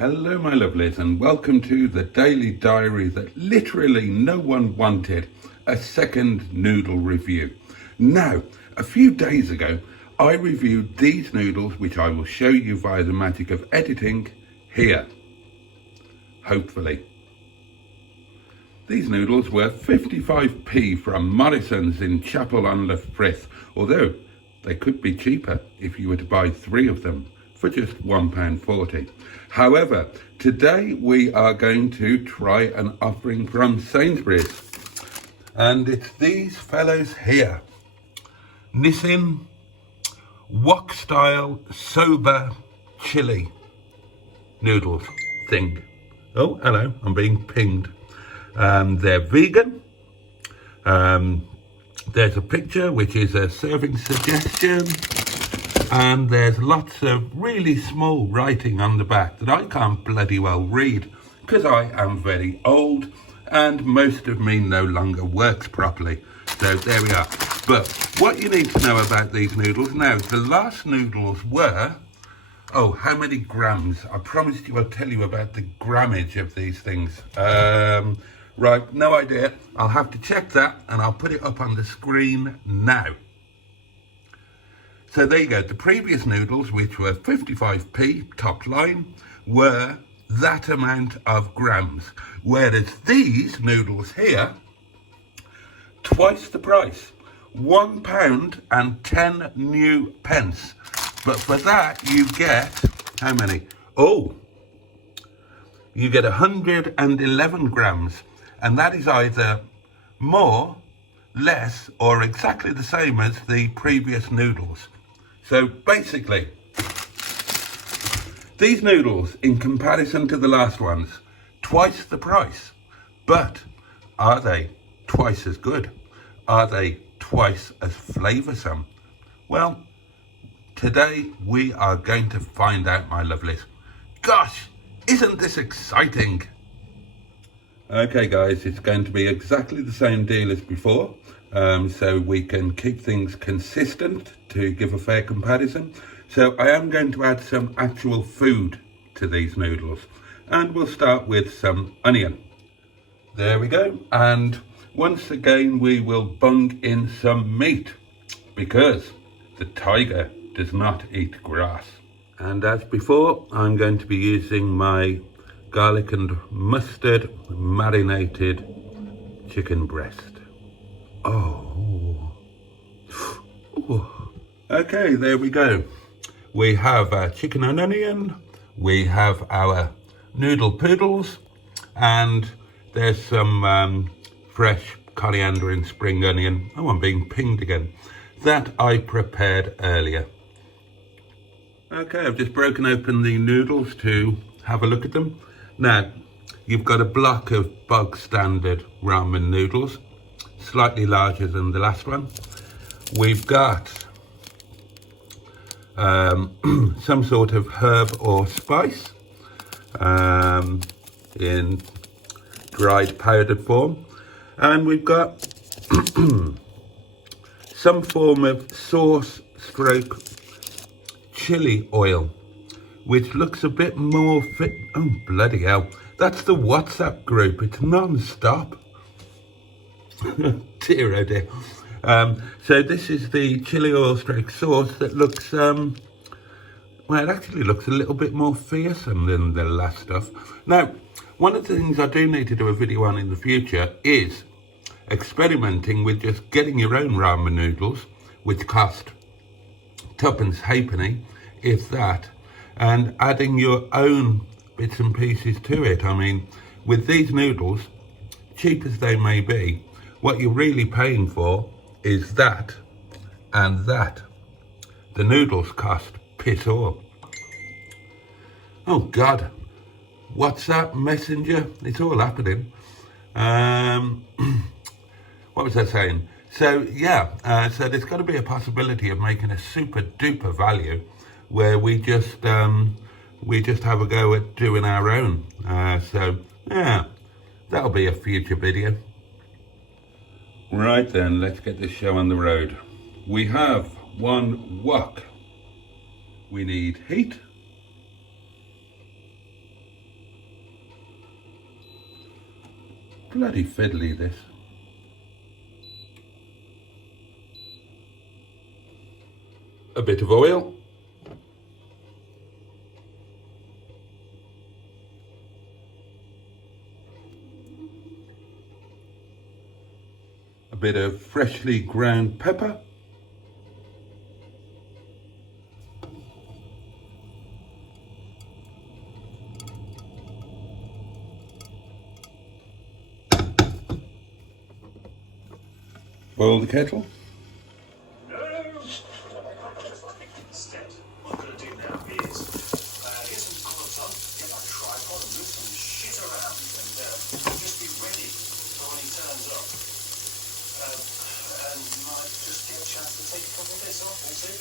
Hello my lovelies, and welcome to the daily diary that literally no one wanted, a second noodle review. Now, a few days ago I reviewed these noodles, which I will show you via the magic of editing here, hopefully. These noodles were 55p from Morrison's in Chapel on Le Frith, although they could be cheaper if you were to buy 3 of them for just £1.40. However, today we are going to try an offering from Sainsbury's, and it's these fellows here. Nissin Soba Chili Noodles thing. Oh, hello, I'm being pinged. They're vegan. There's a picture which is a serving suggestion, and there's lots of really small writing on the back that I can't bloody well read because I am very old and most of me no longer works properly. So there we are. But what you need to know about these noodles now, the last noodles were, oh, how many grams? I promised you I'll tell you about the grammage of these things. Right, no idea. I'll have to check that and I'll put it up on the screen now. So there you go. The previous noodles, which were 55p top line, were that amount of grams. Whereas these noodles here, twice the price. £1 and 10 new pence. But for that you get, how many? Oh, you get 111 grams. And that is either more, less, or exactly the same as the previous noodles. So basically, these noodles, in comparison to the last ones, twice the price. But are they twice as good? Are they twice as flavoursome? Well, today we are going to find out, my lovelies. Gosh, isn't this exciting? Okay guys, it's going to be exactly the same deal as before, so we can keep things consistent to give a fair comparison. So I am going to add some actual food to these noodles, and we'll start with some onion. There we go, and once again we will bung in some meat, because the tiger does not eat grass. And as before, I'm going to be using my garlic and mustard marinated chicken breast. Oh. Ooh. Okay, there we go. We have our chicken and onion, we have our noodle poodles, and there's some fresh coriander and spring onion. Oh, I'm being pinged again. That I prepared earlier. Okay, I've just broken open the noodles to have a look at them. Now, you've got a block of bog standard ramen noodles, slightly larger than the last one. We've got some sort of herb or spice in dried powdered form. And we've got some form of sauce stroke chili oil, which looks a bit more fit. Oh, bloody hell. That's the WhatsApp group. It's non-stop. Dear, oh dear. So this is the chili oil stroke sauce that looks, well, it actually looks a little bit more fearsome than the last stuff. Now, one of the things I do need to do a video on in the future is experimenting with just getting your own ramen noodles, which cost twopence halfpenny, if that, and adding your own bits and pieces to it. I mean, with these noodles, cheap as they may be, what you're really paying for is that and that. The noodles cost piss all. Oh God, WhatsApp, Messenger, it's all happening. What was I saying? So yeah, so there's got to be a possibility of making a super duper value where we just have a go at doing our own. So yeah, that'll be a future video. Right then, let's get this show on the road. We have one wok. We need heat. Bloody fiddly, this. A bit of oil. A bit of freshly ground pepper. Boil the kettle. Instead, what I'm going to do now is get some gloves on, get my tripod and move some shit around and just be ready for when he turns up. And might just get a chance to take a couple of bits off, we'll see.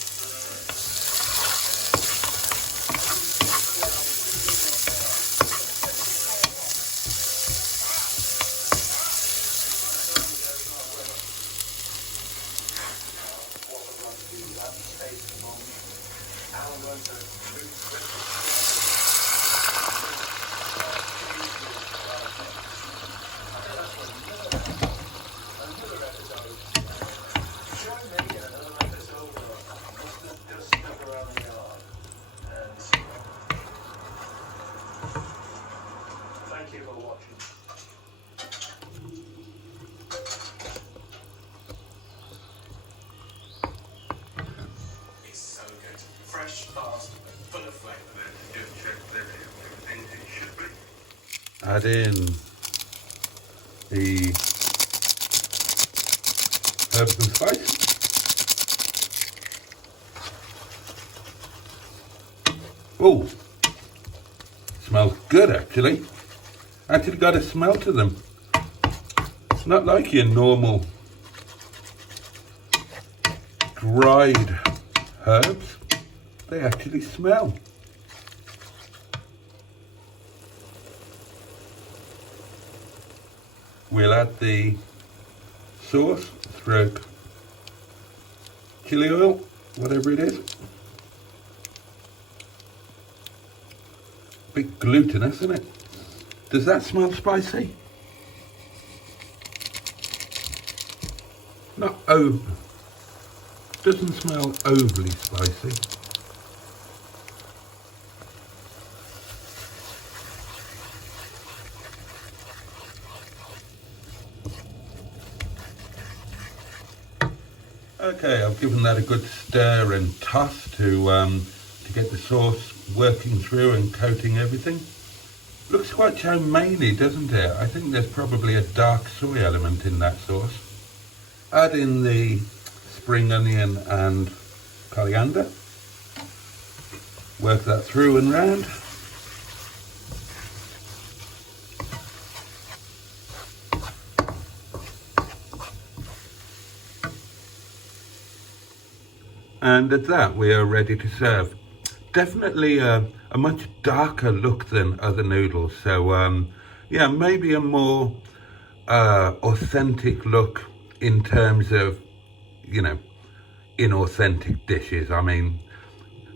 Thank you for watching. It's so good. Fresh, fast, full of flavour. Just check that everything should be. Add in the herbs and spice. Oh, smells good actually. Actually got a smell to them. It's not like your normal dried herbs. They actually smell. We'll add the sauce, through chili oil, whatever it is. Bit glutinous, isn't it? Does that smell spicy? Not over. Doesn't smell overly spicy. Okay, I've given that a good stir and toss to get the sauce working through and coating everything. Looks quite chow mein-y, doesn't it? I think there's probably a dark soy element in that sauce. Add in the spring onion and coriander. Work that through and round. And at that, we are ready to serve. Definitely a much darker look than other noodles. So yeah, maybe a more authentic look in terms of, you know, inauthentic dishes. I mean,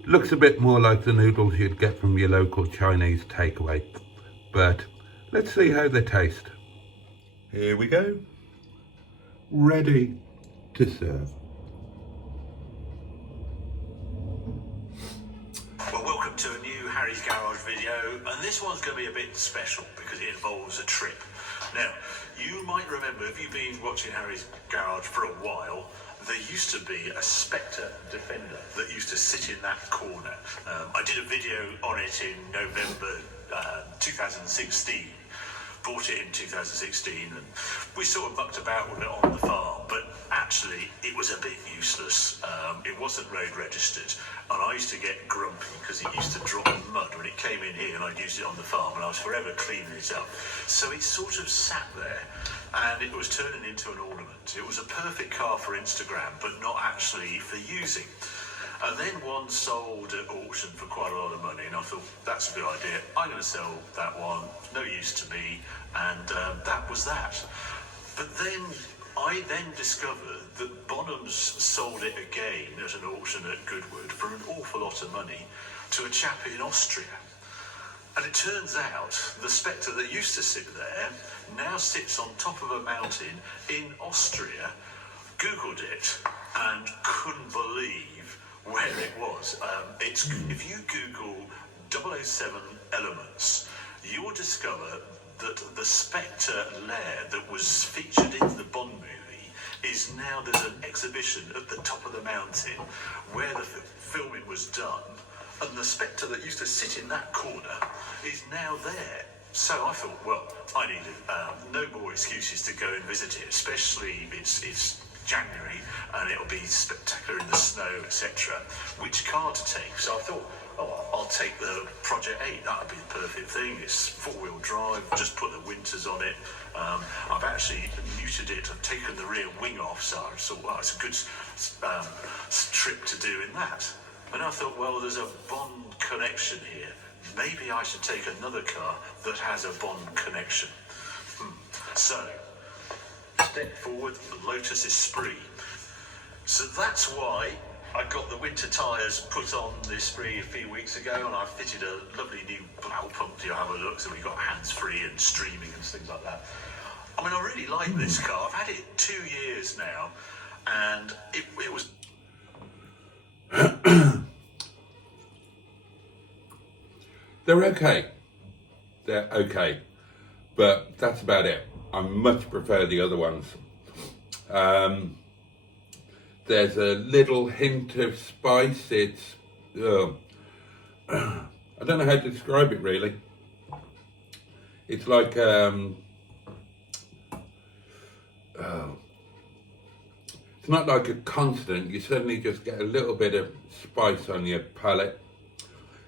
looks a bit more like the noodles you'd get from your local Chinese takeaway. But let's see how they taste. Here we go. Ready to serve. Well, welcome to a new Harry's Garage video, and this one's going to be a bit special because it involves a trip. Now, you might remember, if you've been watching Harry's Garage for a while, there used to be a Spectre Defender that used to sit in that corner. I did a video on it in November 2016. Bought it in 2016, and we sort of mucked about with it on the farm, but actually it was a bit useless. It wasn't road registered, and I used to get grumpy because it used to drop mud when it came in here, and I'd used it on the farm, and I was forever cleaning it up. So it sort of sat there, and it was turning into an ornament. It was a perfect car for Instagram, but not actually for using. And then one sold at auction for quite a lot of money, and I thought, that's a good idea. I'm going to sell that one, no use to me, and that was that. But then I discovered that Bonhams sold it again at an auction at Goodwood for an awful lot of money to a chap in Austria. And it turns out the Spectre that used to sit there now sits on top of a mountain in Austria. Googled it and couldn't believe where it was. If you Google 007 elements, you'll discover that the Spectre lair that was featured in the Bond movie is now, there's an exhibition at the top of the mountain where the filming was done, and the Spectre that used to sit in that corner is now there. So I thought, well, I need no more excuses to go and visit it, especially it's January and it'll be spectacular in the snow, etc. Which car to take? So I thought, oh, I'll take the Project 8. That'll be the perfect thing. It's four-wheel drive. Just put the winters on it. I've actually muted it. I've taken the rear wing off, so I thought, well, it's a good trip to do in that. And I thought, well, there's a Bond connection here. Maybe I should take another car that has a Bond connection. So, step forward, the Lotus Esprit. So that's why I got the winter tyres put on the Esprit a few weeks ago, and I fitted a lovely new blow pump to have a look, so we've got hands-free and streaming and things like that. I mean, I really like this car. I've had it 2 years now, and it was... They're okay. They're okay. But that's about it. I much prefer the other ones. There's a little hint of spice. It's... I don't know how to describe it, really. It's like... it's not like a constant. You suddenly just get a little bit of spice on your palate.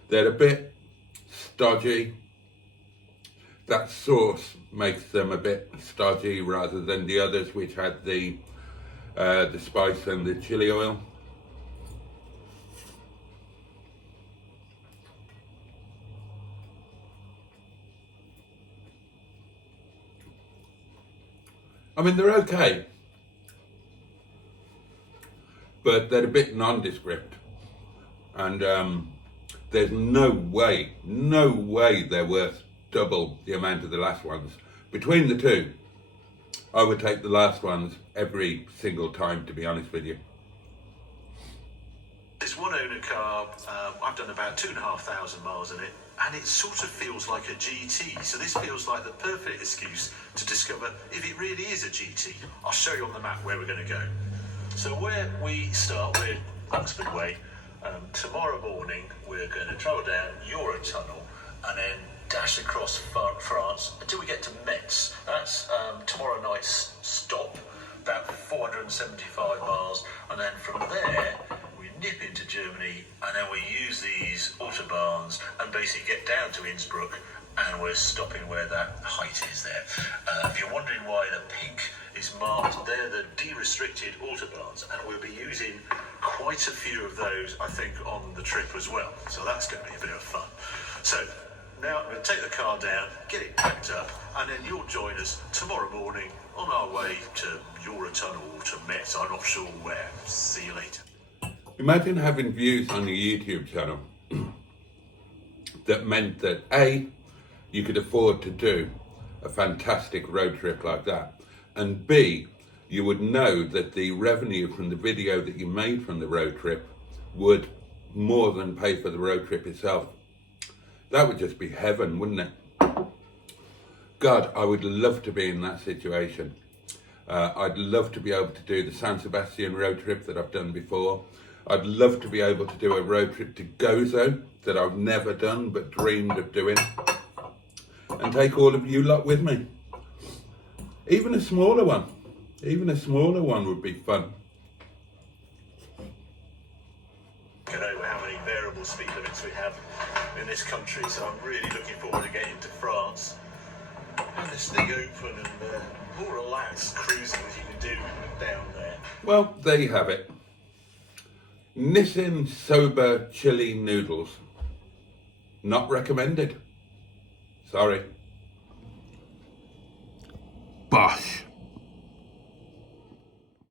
They're a bit stodgy. That sauce makes them a bit stodgy rather than the others, which had the spice and the chili oil. I mean, they're okay, but they're a bit nondescript, and there's no way they're worth double the amount of the last ones. Between the two, I would take the last ones every single time, to be honest with you. This one owner car, I've done about 2,500 miles in it, and it sort of feels like a GT. So this feels like the perfect excuse to discover if it really is a GT. I'll show you on the map where we're going to go. So where we start, we're Oxford Way. Tomorrow morning, we're going to travel down Eurotunnel and then dash across France until we get to Metz. That's tomorrow night's stop, about 475 miles, and then from there we nip into Germany, and then we use these autobahns and basically get down to Innsbruck, and we're stopping where that height is there. If you're wondering why the pink is marked, they're the de-restricted autobahns, and we'll be using quite a few of those, I think, on the trip as well. So that's going to be a bit of fun. So now I'm going to take the car down, get it packed up, and then you'll join us tomorrow morning on our way to Eurotunnel or to Metz. I'm not sure where. See you later. Imagine having views on your YouTube channel that meant that A, you could afford to do a fantastic road trip like that, and B, you would know that the revenue from the video that you made from the road trip would more than pay for the road trip itself. That would just be heaven, wouldn't it? God, I would love to be in that situation. I'd love to be able to do the San Sebastian road trip that I've done before. I'd love to be able to do a road trip to Gozo that I've never done but dreamed of doing, and take all of you lot with me. Even a smaller one would be fun. Get over how many variable speed limits we have in this country, so I'm really looking forward to getting to France. Have this thing open and more relaxed cruising as you can do down there. Well, there you have it. Nissin Soba Chili Noodles. Not recommended. Sorry. Bosh.